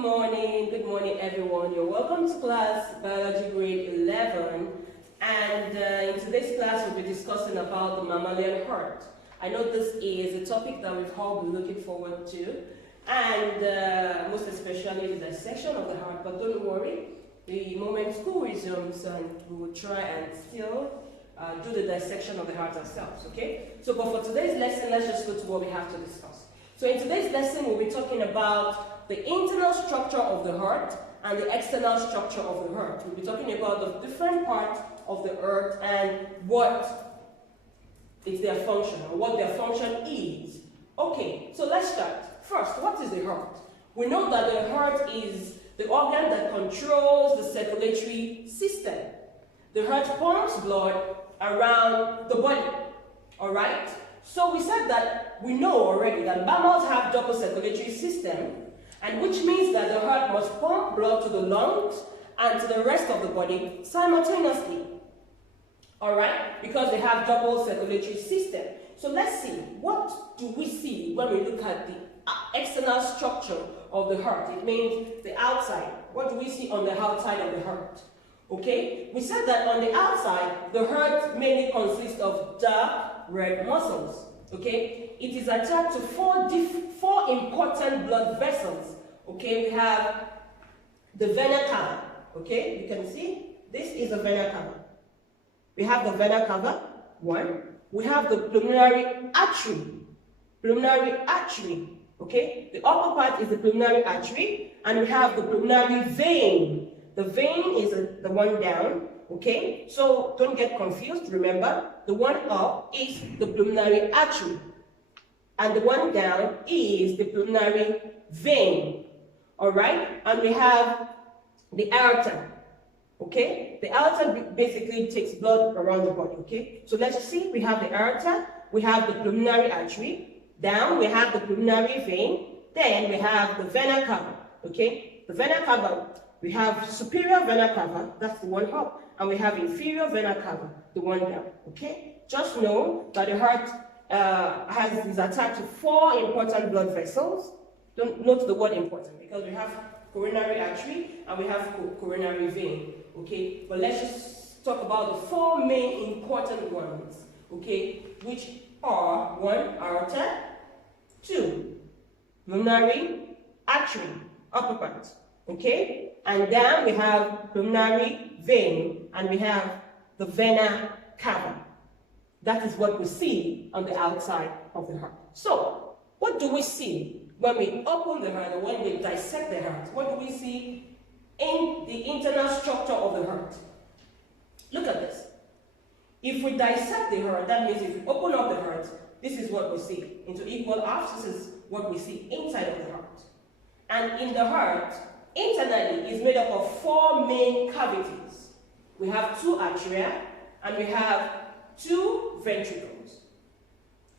Good morning everyone. You're welcome to class Biology Grade 11, and in today's class we'll be discussing about the mammalian heart. I know this is a topic that we've all been looking forward to, and most especially the dissection of the heart, but don't worry, the moment school resumes and we will try and still do the dissection of the heart ourselves, okay? So but for today's lesson, let's just go to what we have to discuss. So in today's lesson, we'll be talking about the internal structure of the heart and the external structure of the heart. We'll be talking about the different parts of the heart and what is their function, or what their function is. Okay, so let's start. First, what is the heart? We know that the heart is the organ that controls the circulatory system. The heart pumps blood around the body, all right? So we said that we know already that mammals have double circulatory system, and which means that the heart must pump blood to the lungs and to the rest of the body simultaneously. All right? Because they have double circulatory system. So let's see, what do we see when we look at the external structure of the heart? It means the outside. What do we see on the outside of the heart? Okay? We said that on the outside, the heart mainly consists of dark red muscles. Okay? It is attached to four important blood vessels. Okay? We have the vena cava. Okay? You can see this is a vena cava. We have the vena cava, one. We have the pulmonary artery. Pulmonary artery. Okay? The upper part is the pulmonary artery, and we have the pulmonary vein. The vein is the one down. Okay? So don't get confused. Remember, the one up is the pulmonary artery, and the one down is the pulmonary vein. All right? And we have the aorta. Okay? The aorta basically takes blood around the body. Okay? So let's see. We have the aorta, we have the pulmonary artery, down we have the pulmonary vein, then we have the vena cava. Okay? The vena cava, we have superior vena cava, that's the one up, and we have inferior vena cava, the one down. Okay? Just know that the heart is attached to four important blood vessels. Don't note the word important, because we have coronary artery and we have coronary vein. Okay? But let's just talk about the four main important ones. Okay? Which are: one, aorta; two, pulmonary artery, upper part. Okay? And down we have pulmonary vein, and we have the vena cava. That is what we see on the outside of the heart. So, what do we see when we open the heart, or when we dissect the heart? What do we see in the internal structure of the heart? Look at this. If we dissect the heart, that means if we open up the heart, this is what we see. Into equal halves, this is what we see inside of the heart. And in the heart, internally, is made up of four main cavities. We have two atria, and we have two ventricles.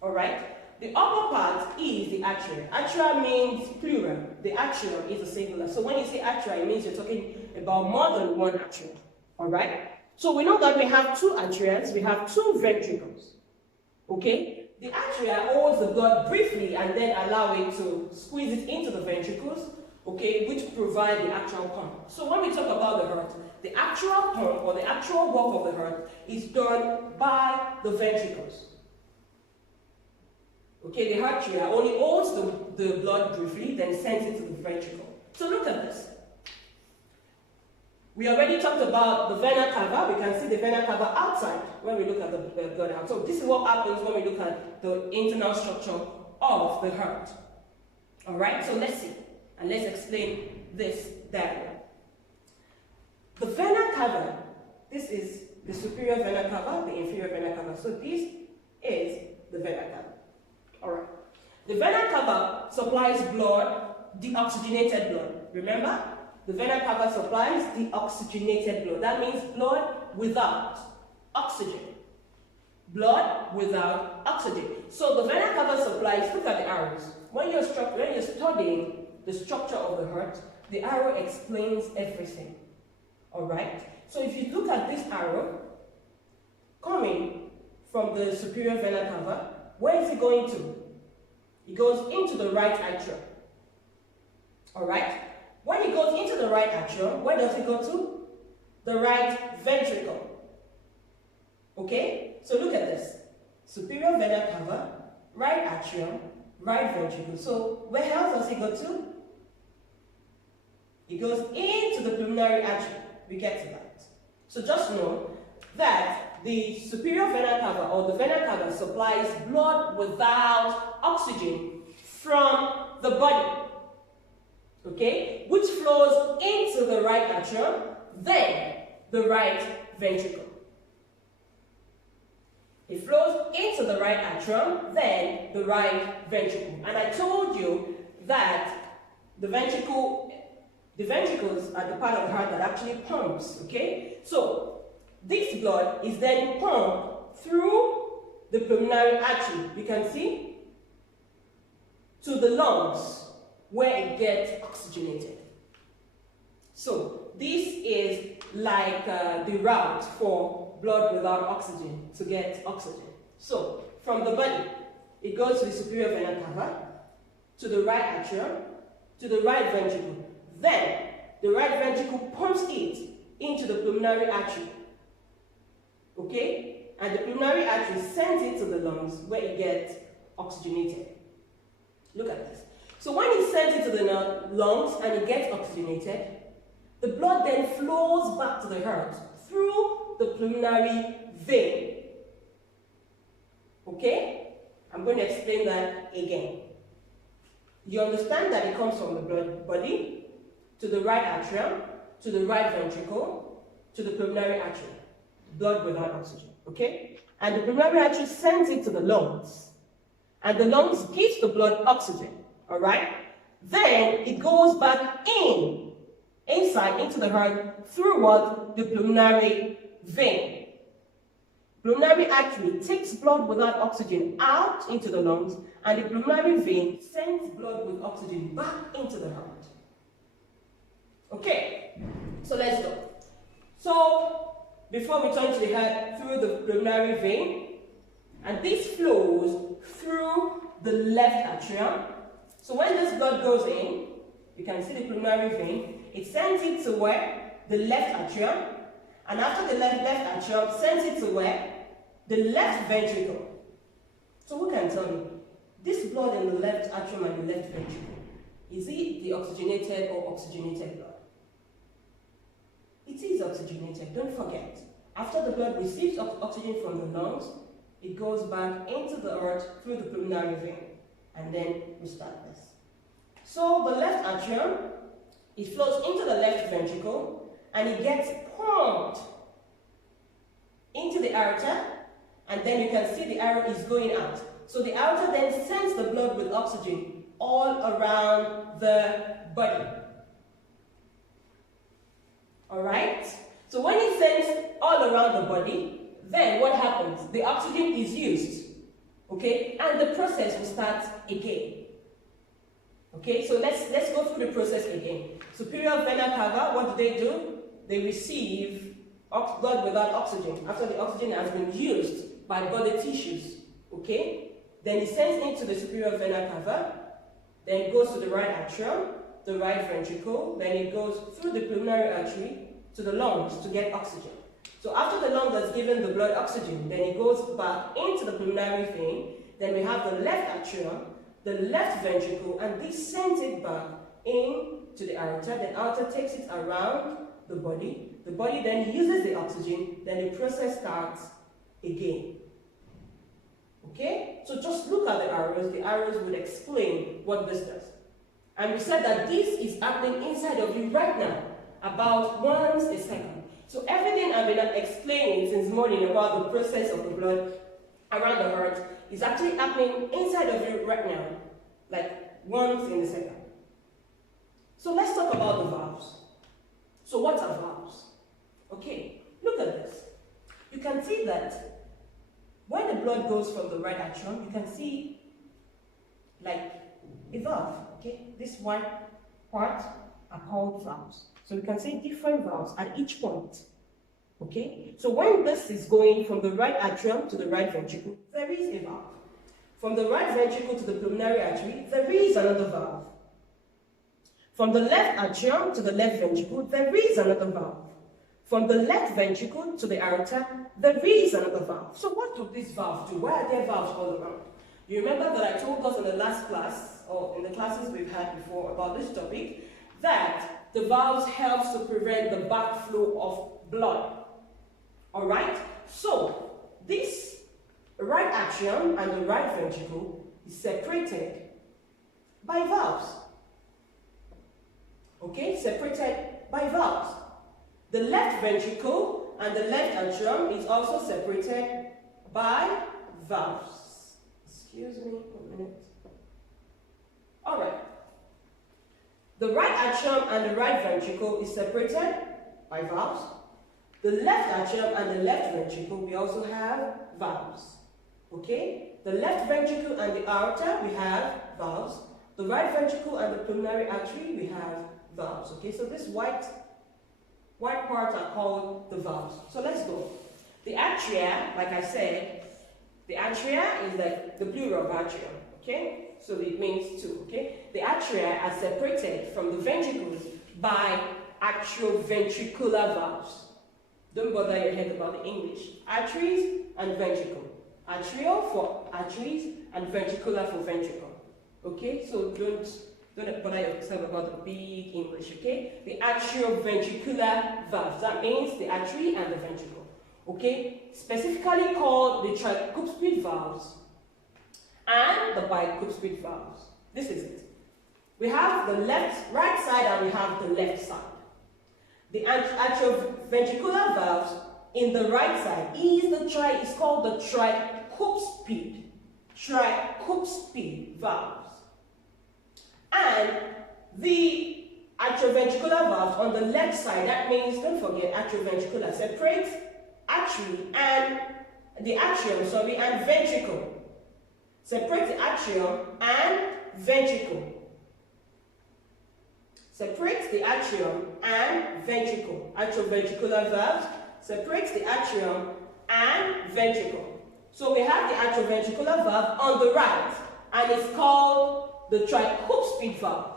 All right? The upper part is the atria. Atria means plural. The atria is a singular. So when you say atria, it means you're talking about more than one atria. All right? So we know that we have two atrias, we have two ventricles. Okay? The atria holds the blood briefly and then allow it to squeeze it into the ventricles, okay, which provide the actual pump. So when we talk about the heart, the actual pump or the actual work of the heart is done by the ventricles. Okay, the atria only holds the blood briefly, then sends it to the ventricle. So look at this. We already talked about the vena cava. We can see the vena cava outside when we look at the blood out. So this is what happens when we look at the internal structure of the heart. All right, so let's see. And let's explain this diagram. The vena cava, this is the superior vena cava, the inferior vena cava. So this is the vena cava. All right. The vena cava supplies blood, deoxygenated blood. Remember? The vena cava supplies deoxygenated blood. That means blood without oxygen. Blood without oxygen. So the vena cava supplies, look at the arrows. When you're studying the structure of the heart, the arrow explains everything. All right? So if you look at this arrow coming from the superior vena cava, where is it going to? It goes into the right atria. All right? When it goes into the right atrium, where does it go to? The right ventricle. Okay? So look at this. Superior vena cava, right atrium, right ventricle. So where else does it go to? It goes into the pulmonary artery. We get to that. So just know that the superior vena cava or the vena cava supplies blood without oxygen from the body. Okay? Which flows into the right atrium, then the right ventricle. It flows into the right atrium, then the right ventricle. And I told you that the ventricles are the part of the heart that actually pumps, okay? So, this blood is then pumped through the pulmonary artery, you can see, to the lungs, where it gets oxygenated. So, this is like the route for blood without oxygen to get oxygen. So, from the body, it goes to the superior vena cava, to the right atrium, to the right ventricle. Then, the right ventricle pumps it into the pulmonary artery. Okay? And the pulmonary artery sends it to the lungs where it gets oxygenated. Look at this. So when it sends it to the lungs and it gets oxygenated, the blood then flows back to the heart through the pulmonary vein. Okay? I'm going to explain that again. You understand that it comes from the blood body to the right atrium, to the right ventricle, to the pulmonary artery. Blood without oxygen. Okay? And the pulmonary artery sends it to the lungs. And the lungs gives the blood oxygen. Alright? Then it goes back inside into the heart through what? The pulmonary vein. Pulmonary artery takes blood without oxygen out into the lungs, and the pulmonary vein sends blood with oxygen back into the heart. Okay, so let's go. So, before we turn to the heart, through the pulmonary vein, and this flows through the left atrium. So when this blood goes in, you can see the pulmonary vein, it sends it to where? The left atrium. And after the left atrium, sends it to where? The left ventricle. So who can tell me? This blood in the left atrium and the left ventricle, is it the oxygenated or oxygenated blood? It is oxygenated, don't forget. After the blood receives oxygen from the lungs, it goes back into the heart through the pulmonary vein. And then we start this. So the left atrium, it flows into the left ventricle and it gets pumped into the aorta, and then you can see the arrow is going out. So the aorta then sends the blood with oxygen all around the body. Alright? So when it sends all around the body, then what happens? The oxygen is used. Okay? And the process will start again. Okay? So let's go through the process again. Superior vena cava, what do? They receive blood without oxygen after the oxygen has been used by body tissues. Okay? Then it sends into the superior vena cava, then it goes to the right atrium, the right ventricle, then it goes through the pulmonary artery to the lungs to get oxygen. So after the lung has given the blood oxygen, then it goes back into the pulmonary vein, then we have the left atrium, the left ventricle, and this sends it back into the aorta, then aorta takes it around the body then uses the oxygen, then the process starts again. Okay? So just look at the arrows would explain what this does. And we said that this is happening inside of you right now, about once a second. So everything I've been explaining since morning about the process of the blood around the heart is actually happening inside of you right now, like once in a second. So let's talk about the valves. So what are valves? Okay, look at this. You can see that when the blood goes from the right atrium, you can see like a valve. Okay, this white part are called valves. So you can see different valves at each point. Okay, so when this is going from the right atrium to the right ventricle, there is a valve. From the right ventricle to the pulmonary artery, there is another valve. From the left atrium to the left ventricle, there is another valve. From the left ventricle to the aorta, there is another valve. So what do these valves do? Why are there valves all around? You remember that I told us in the last class, or in the classes we've had before about this topic, that the valves help to prevent the backflow of blood. Alright? So, this right atrium and the right ventricle is separated by valves. Okay? Separated by valves. The left ventricle and the left atrium is also separated by valves. Excuse me a minute. Alright. The right atrium and the right ventricle is separated by valves. The left atrium and the left ventricle, we also have valves. Okay? The left ventricle and the aorta, we have valves. The right ventricle and the pulmonary artery, we have valves. Okay? So this white parts are called the valves. So let's go. The atria, like I said, the atria is like the plural of atrium. Okay? So it means two. Okay? The atria are separated from the ventricles by atrioventricular valves. Don't bother your head about the English. Arteries and ventricle. Atrial for arteries and ventricular for ventricle. Okay? So don't bother yourself about the big English, okay? The atrioventricular valves. That means the artery and the ventricle. Okay? Specifically called the tricuspid valves and the bicuspid valves. This is it. We have the right side and we have the left side. The atrioventricular valves in the right side is called the tricuspid valves. And the atrioventricular valves on the left side, that means, don't forget, atrioventricular separates atrium and ventricle. Separate the atrium and ventricle. Separates the atrium and ventricle. Atrioventricular valves separates the atrium and ventricle. So we have the atrioventricular valve on the right, and it's called the tricuspid valve.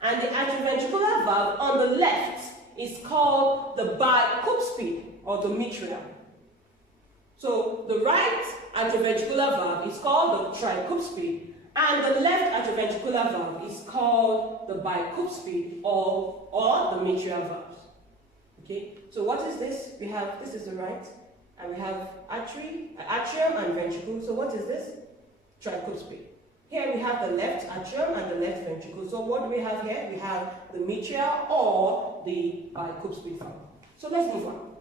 And the atrioventricular valve on the left is called the bicuspid or the mitral. So the right atrioventricular valve is called the tricuspid, and the left atrioventricular valve is called the bicuspid or the mitral valves. Okay, so what is this? We have, this is the right, and we have atrium and ventricle. So what is this? Tricuspid. Here we have the left atrium and the left ventricle. So what do we have here? We have the mitral or the bicuspid valve. So let's move on.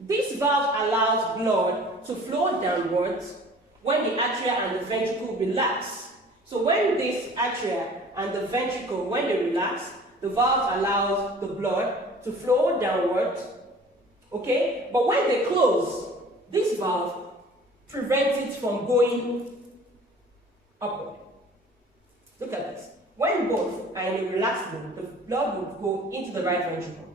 This valve allows blood to flow downwards when the atria and the ventricle relax. So when this atria and the ventricle, when they relax, the valve allows the blood to flow downwards. Okay? But when they close, this valve prevents it from going upward. Look at this. When both are in a relaxed mode, the blood will go into the right ventricle.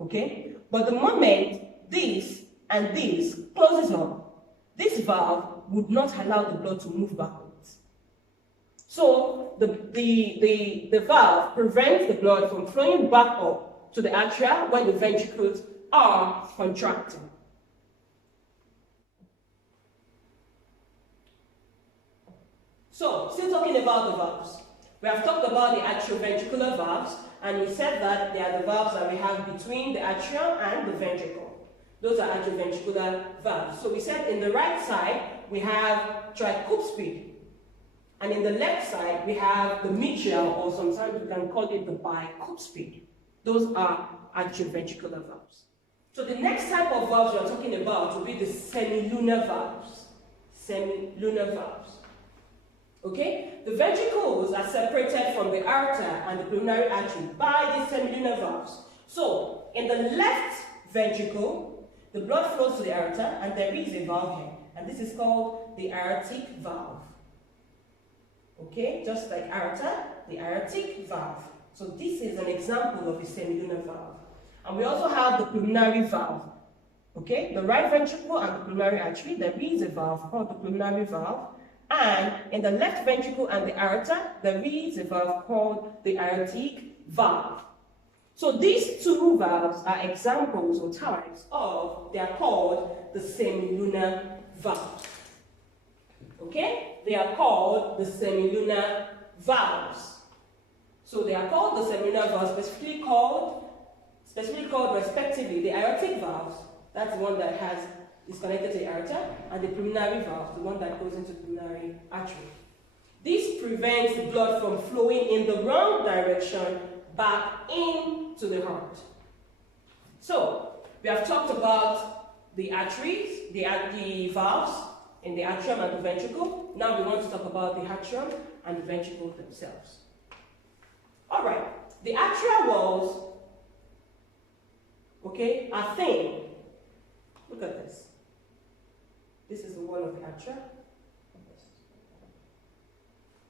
Okay? But the moment this and this closes up, this valve would not allow the blood to move backwards. So the valve prevents the blood from flowing back up to the atria when the ventricles are contracting. So, still talking about the valves. We have talked about the atrioventricular valves, and we said that they are the valves that we have between the atrium and the ventricle. Those are atrioventricular valves. So we said in the right side, we have tricuspid. And in the left side, we have the mitral, or sometimes we can call it the bicuspid. Those are atrioventricular valves. So the next type of valves we are talking about will be the semilunar valves. Semilunar valves. Okay? The ventricles are separated from the aorta and the pulmonary artery by the semilunar valves. So, in the left ventricle, the blood flows to the aorta, and there is a valve here, and this is called the aortic valve. Okay, just like aorta, the aortic valve. So this is an example of a semilunar valve. And we also have the pulmonary valve. Okay, the right ventricle and the pulmonary artery, there is a valve called the pulmonary valve, And in the left ventricle and the aorta, there is a valve called the aortic valve. So these two valves are examples or types of, they are called the semilunar valves. Okay? They are called the semilunar valves. So they are called the semilunar valves, specifically called respectively the aortic valves, that's the one that is connected to the aorta, and the pulmonary valve, the one that goes into the pulmonary artery. This prevents the blood from flowing in the wrong direction back into the heart. So, we have talked about the arteries, the valves in the atrium and the ventricle. Now we want to talk about the atrium and the ventricle themselves. Alright, the atrial walls, okay, are thin. Look at this. This is the wall of the atria.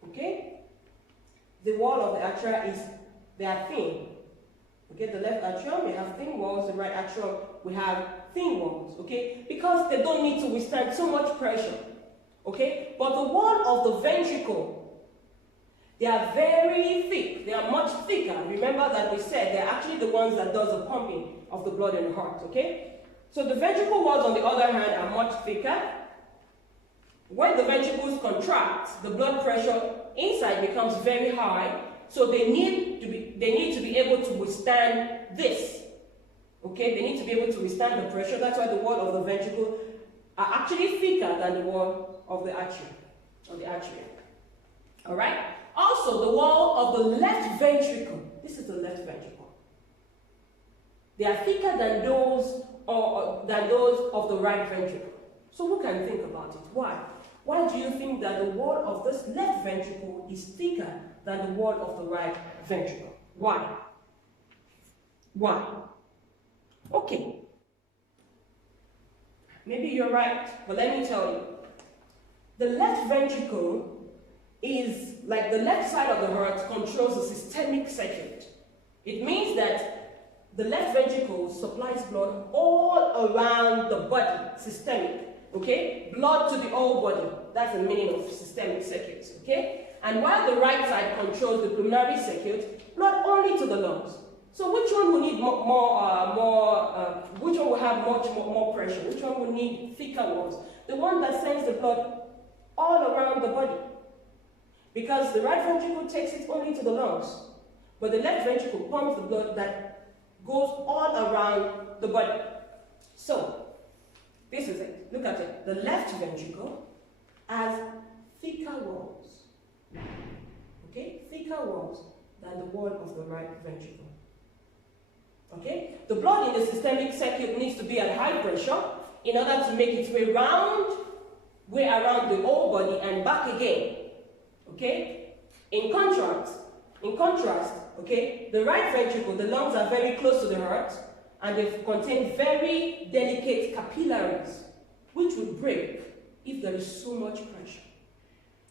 Okay? The wall of the atria they are thin. Okay, the left atrium, we have thin walls, the right atrium, we have thin walls, okay? Because they don't need to withstand so much pressure, okay? But the wall of the ventricle, they are very thick, they are much thicker. Remember that we said they're actually the ones that does the pumping of the blood in the heart, okay? So the ventricle walls, on the other hand, are much thicker. When the ventricles contract, the blood pressure inside becomes very high, so they need to be able to withstand this. Okay, they need to be able to withstand the pressure. That's why the wall of the ventricle are actually thicker than the wall of the atria. All right. Also, the wall of the left ventricle. This is the left ventricle. They are thicker than those of the right ventricle. So who can think about it? Why? Why do you think that the wall of this left ventricle is thicker than the wall of the right ventricle? Why? Why? Okay. Maybe you're right, but let me tell you. The left ventricle is, like the left side of the heart, controls the systemic circuit. It means that the left ventricle supplies blood all around the body, systemic, okay? Blood to the whole body. That's the meaning of systemic circuits, okay? And while the right side controls the pulmonary circuit, blood only to the lungs. So which one will need which one will have much more pressure? Which one will need thicker walls? The one that sends the blood all around the body. Because the right ventricle takes it only to the lungs, but the left ventricle pumps the blood that goes all around the body. So, this is it. Look at it. The left ventricle has thicker walls. Okay? Thicker walls than the wall of the right ventricle. Okay? The blood in the systemic circuit needs to be at high pressure in order to make its way around the whole body and back again. Okay? In contrast, okay, the right ventricle, the lungs are very close to the heart, and they contain very delicate capillaries, which would break if there is so much pressure.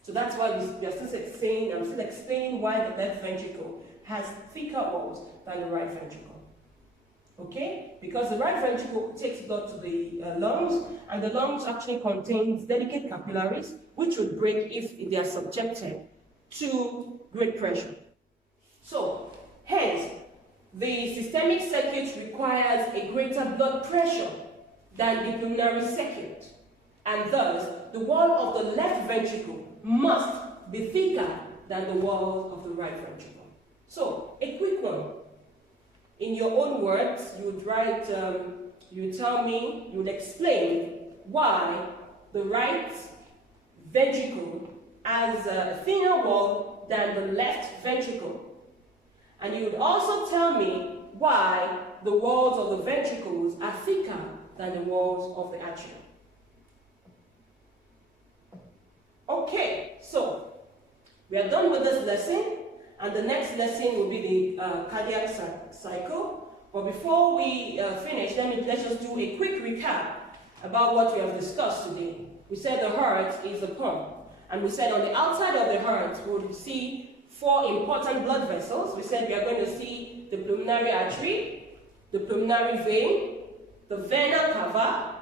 So that's why I'm still explaining why the left ventricle has thicker walls than the right ventricle. Okay? Because the right ventricle takes blood to the lungs, and the lungs actually contains delicate capillaries, which would break if they are subjected to great pressure. So, hence, the systemic circuit requires a greater blood pressure than the pulmonary circuit, and thus, the wall of the left ventricle must be thicker than the wall of the right ventricle. So, a quick one. In your own words, you would write, you would tell me, you would explain why the right ventricle has a thinner wall than the left ventricle. And you would also tell me why the walls of the ventricles are thicker than the walls of the atria. Okay, so we are done with this lesson, and the next lesson will be the cardiac cycle. But before we finish, let's just do a quick recap about what we have discussed today. We said the heart is the pump, and we said on the outside of the heart we will see 4 important blood vessels. We said we are going to see the pulmonary artery, the pulmonary vein, the vena cava,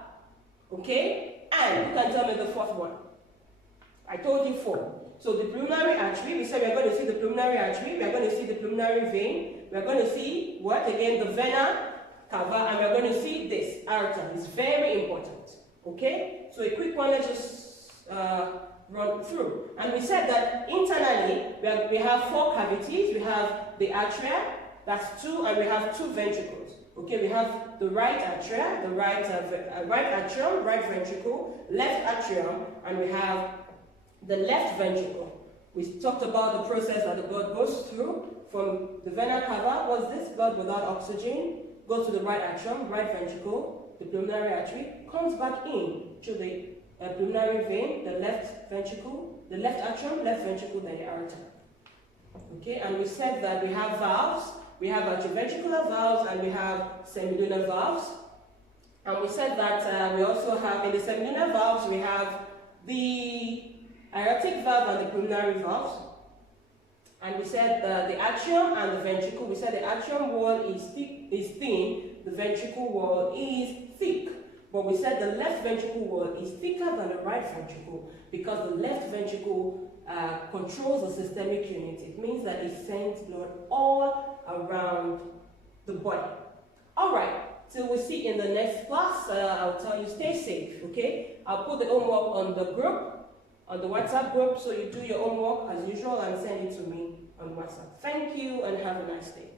okay? And you can tell me the 4th one. I told you 4. So the pulmonary artery, we said we are going to see the pulmonary artery, we are going to see the pulmonary vein, we are going to see what? Again, the vena cava, and we are going to see this aorta. It's very important. Okay? So a quick one, let's just run through. And we said that internally, we have 4 cavities. We have the atria, that's 2, and we have 2 ventricles. Okay, we have the right atria, the right atrium, right ventricle, left atrium, and we have the left ventricle. We talked about the process that the blood goes through from the vena cava. Was this blood without oxygen? Goes to the right atrium, right ventricle, the pulmonary artery, comes back in to the pulmonary vein, the left ventricle, the left atrium, left ventricle, then the aorta. Okay, and we said that we have valves. We have atrioventricular valves and we have semilunar valves. And we said that we also have, in the semilunar valves, we have the aortic valve and the pulmonary valves. And we said the atrium and the ventricle, we said the atrium wall is thin, the ventricle wall is thick. But we said the left ventricle wall is thicker than the right ventricle because the left ventricle controls the systemic unit. It means that it sends blood all around the body. Alright, till we see in the next class, I'll tell you stay safe, okay? I'll put the homework on the group, on the WhatsApp group, so you do your homework as usual and send it to me on WhatsApp. Thank you and have a nice day.